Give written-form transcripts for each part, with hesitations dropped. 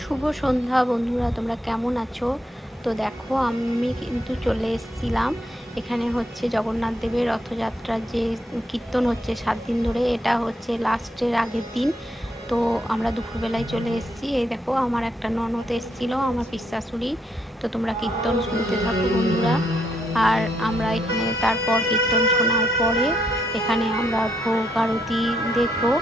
শুভ সন্ধ্যা বন্ধুরা, তোমরা কেমন আছো? তো দেখো, আমি কিন্তু চলে এসেছিলাম। এখানে হচ্ছে জগন্নাথ দেবের রথযাত্রার যে কীর্তন হচ্ছে 7 দিন ধরে, এটা হচ্ছে লাস্টের আগের দিন। তো আমরা দুপুরবেলায় চলে এসেছি। এই দেখো, আমার একটা ননদ এসেছিলো, আমার পিসশাশুড়ি। তো তোমরা কীর্তন শুনতে থাকো বন্ধুরা। আর আমরা এখানে তারপর কীর্তন শোনার পরে এখানে আমরা ভোগ আরতি দেখবো।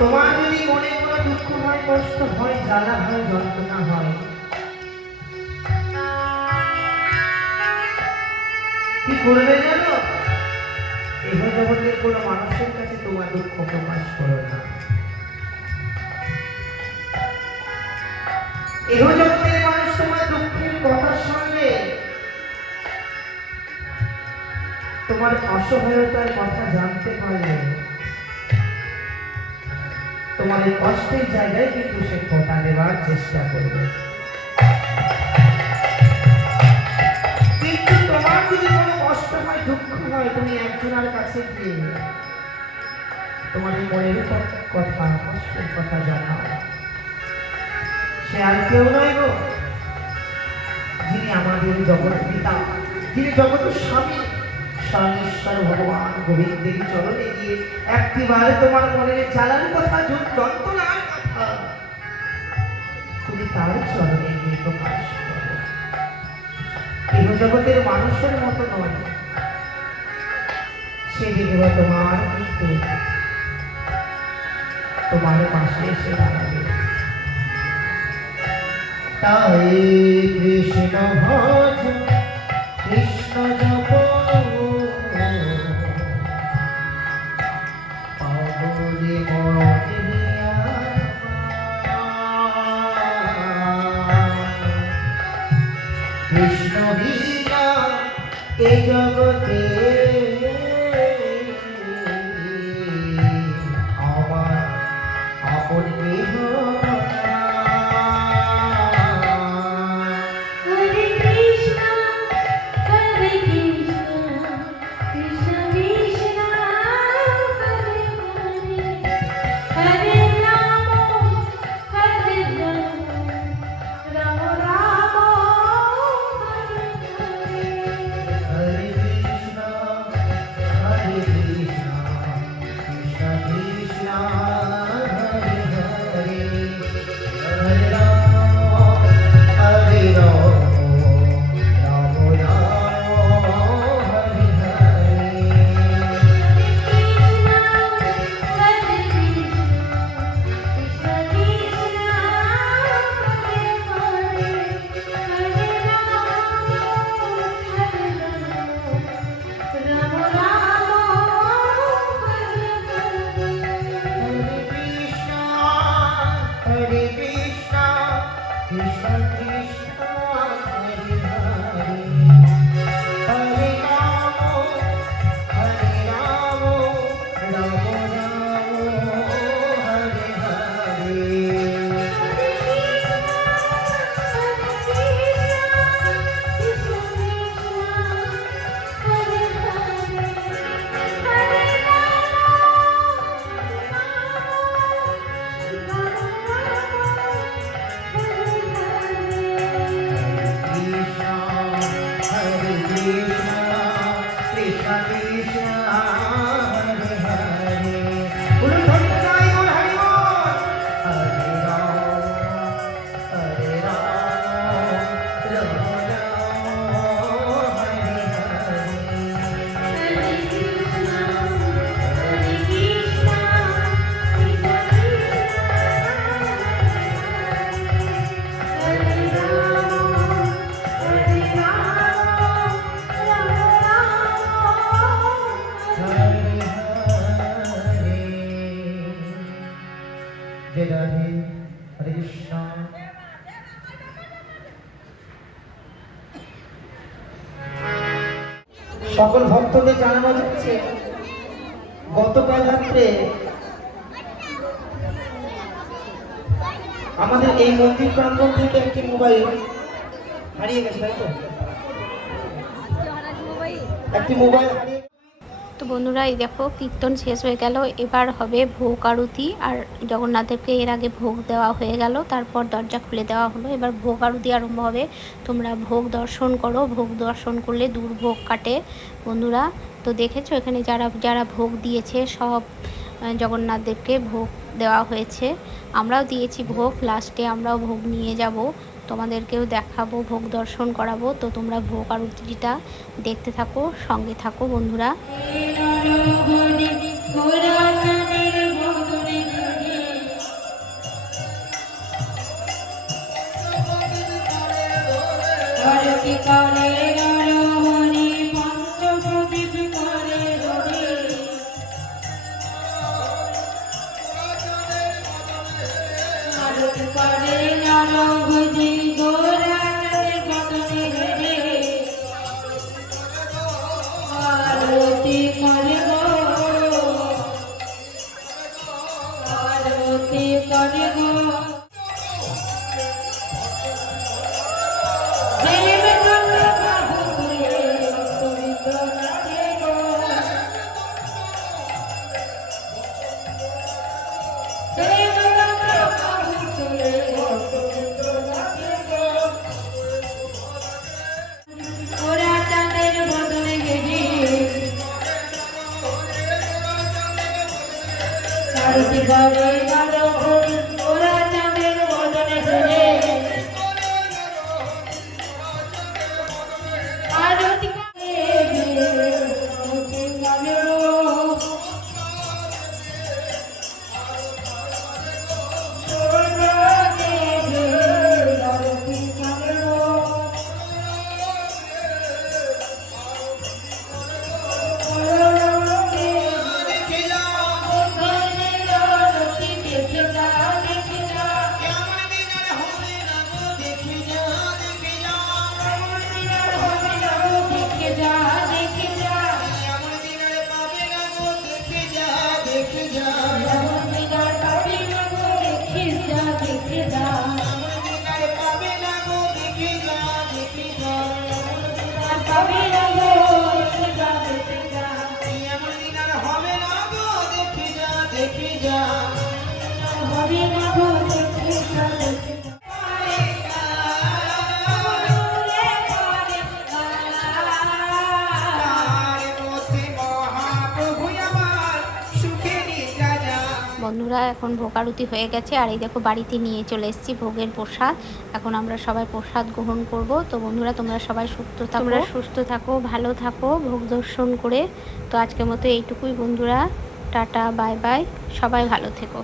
তোমার যদি মনে কোনো দুঃখ হয়, কষ্ট হয়, জ্বালা হয়, যন্ত্রণা হয়, কি করবে জানো? এহ জগতের কোনো মানুষের কাছে তোমার দুঃখ প্রকাশ করো না। এহ জগতের মানুষ তোমার দুঃখের কথা শুনলে তোমার অসহায়তার কথা জানতে পারলে তোমার এই কষ্টের জায়গায় কিন্তু সে ফোঁটা দেওয়ার চেষ্টা করবে। কিন্তু তোমার যদি কোনো কষ্ট হয়, দুঃখ হয়, তুমি একজনের কাছে গিয়ে তোমার মনের কথা, কষ্টের কথা জানাও। সে আর কেউ নয় গো, যিনি আমাদের জগৎ পিতা, যিনি জগতের স্বামী, স্বামীশ্বর ভগবান গোবিন্দের চরণে গিয়ে একটিবার তোমার মনের জ্বালার কথা, যন্ত্রণার কথা তুমি তার চরণে গিয়ে প্রকাশ করো। এই জগতের মানুষের মতো নয়, সে দেখবে তোমার কিন্তু তোমার পাশে এসে দাঁড়াবে। তাই কৃষ্ণ ভজ, কৃষ্ণ জপ, পাবনে মনে কৃষ্ণ বিনা এ জগতে আমার আপন কেহ সকল ভক্তদের জানানো যাচ্ছে গতকাল রাত্রে আমাদের এই মন্দির প্রাঙ্গণ থেকে একটি মোবাইল হারিয়ে গেছে, তাই তো? একটি মোবাইল হারিয়ে। তো বন্ধুরা এই দেখো কীর্তন শেষ হয়ে গেল, এবার হবে ভোগ আরতি। আর জগন্নাথদেবকে এর আগে ভোগ দেওয়া হয়ে গেল, তারপর দরজা খুলে দেওয়া হলো, এবার ভোগ আরতি আরম্ভ হবে। তোমরা ভোগ দর্শন করো, ভোগ দর্শন করলে দুর্ভোগ কাটে বন্ধুরা। তো দেখেছো এখানে যারা যারা ভোগ দিয়েছে সব জগন্নাথদেবকে ভোগ দেওয়া হয়েছে, আমরাও দিয়েছি ভোগ, লাস্টে আমরাও ভোগ নিয়ে যাব, তোমাদেরকেও দেখাবো, ভোগ দর্শন করাবো। তো তোমরা ভোগ আরতিটা দেখতে থাকো, সঙ্গে থাকো বন্ধুরা। বন্ধুরা এখন ভোগ আরতি হয়ে গেছে, আর এই দেখো বাড়িতে নিয়ে চলে এসেছি ভোগের প্রসাদ। এখন আমরা সবাই প্রসাদ গ্রহণ করব। তো বন্ধুরা তোমরা সবাই সুস্থ থাকো, ভালো থাকো ভোগ দর্শন করে। তো আজকের মতো এইটুকুই বন্ধুরা, টাটা বাই বাই, সবাই ভালো থেকো।